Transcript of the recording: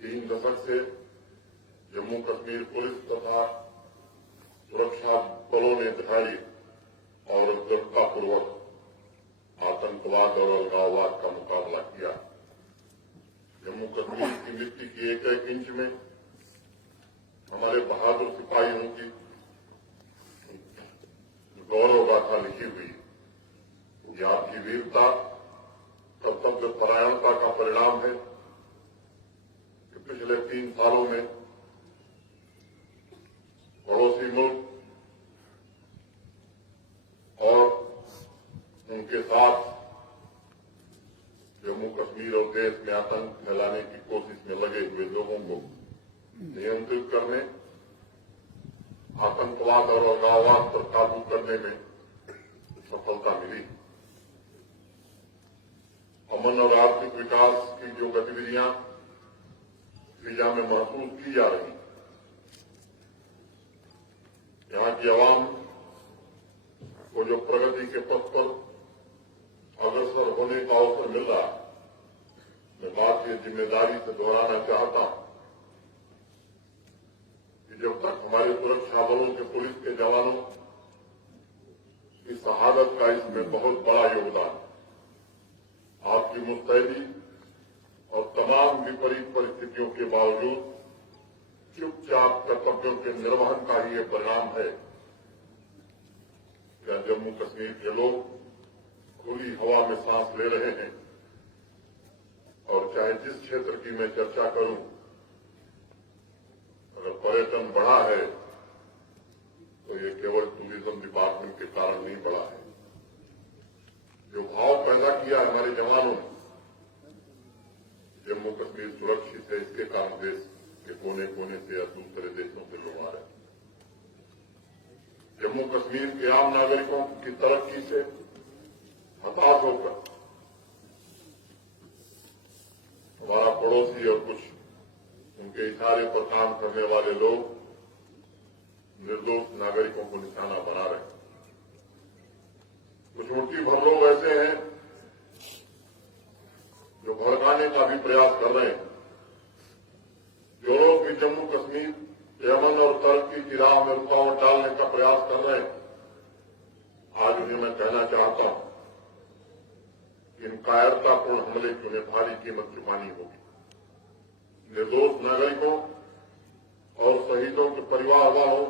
3 दशक से जम्मू कश्मीर पुलिस तथा सुरक्षा बलों ने दिखाई और दृढ़तापूर्वक आतंकवाद और अलगाववाद का मुकाबला किया। जम्मू कश्मीर की मिट्टी की एक एक इंच में हमारे बहादुर सिपाहियों की गौरव गाथा लिखी हुई। ये आपकी वीरता, कर्तव्य परायणता का परिणाम है कि पिछले 3 सालों में पड़ोसी मुल्क और उनके साथ जम्मू कश्मीर और देश में आतंक फैलाने की कोशिश में लगे हुए लोगों को नियंत्रित करने, आतंकवाद और अलगाववाद पर काबू करने में सफलता मिली। अमन और आर्थिक विकास की जो गतिविधियां फिजा में महसूस की जा रही, यहां की आवाम को जो प्रगति के पथ पर अग्रसर होने का अवसर मिल रहा, मैं बात ये जिम्मेदारी से दोहराना चाहता हूं कि जब तक हमारे सुरक्षा बलों के पुलिस के जवानों की शहादत का इसमें बहुत बड़ा योगदान, आपकी मुस्तैदी और तमाम विपरीत परिस्थितियों के बावजूद चुपचाप कर्तव्यों के निर्वहन का ही ये परिणाम है। क्या जम्मू कश्मीर के लोग खुली हवा में सांस ले रहे हैं, और चाहे जिस क्षेत्र की मैं चर्चा करूं, अगर पर्यटन बढ़ा है तो ये केवल टूरिज्म डिपार्टमेंट के कारण नहीं बढ़ा है। जो भाव पैदा किया हमारे जवानों ने, जम्मू कश्मीर सुरक्षित है, इसके कारण देश के कोने कोने से या दूसरे देशों से लोग आ रहे हैं। जम्मू कश्मीर के आम नागरिकों की तरक्की से हताश होकर हमारा पड़ोसी और कुछ उनके इशारे पर काम करने वाले लोग निर्दोष नागरिकों को निशाना बना रहे हैं। कुछ मुट्ठी भर लोग ऐसे हैं जो भड़काने का भी प्रयास कर रहे हैं। जो लोग भी जम्मू कश्मीर के अमन और तरक्की की राह में रुकावट डालने का प्रयास कर रहे हैं, आज उन्हें मैं कहना चाहता हूं कि इन कायरतापूर्ण हमले की उन्हें भारी कीमत चुकानी होगी। निर्दोष नागरिकों और शहीदों के परिवार वालों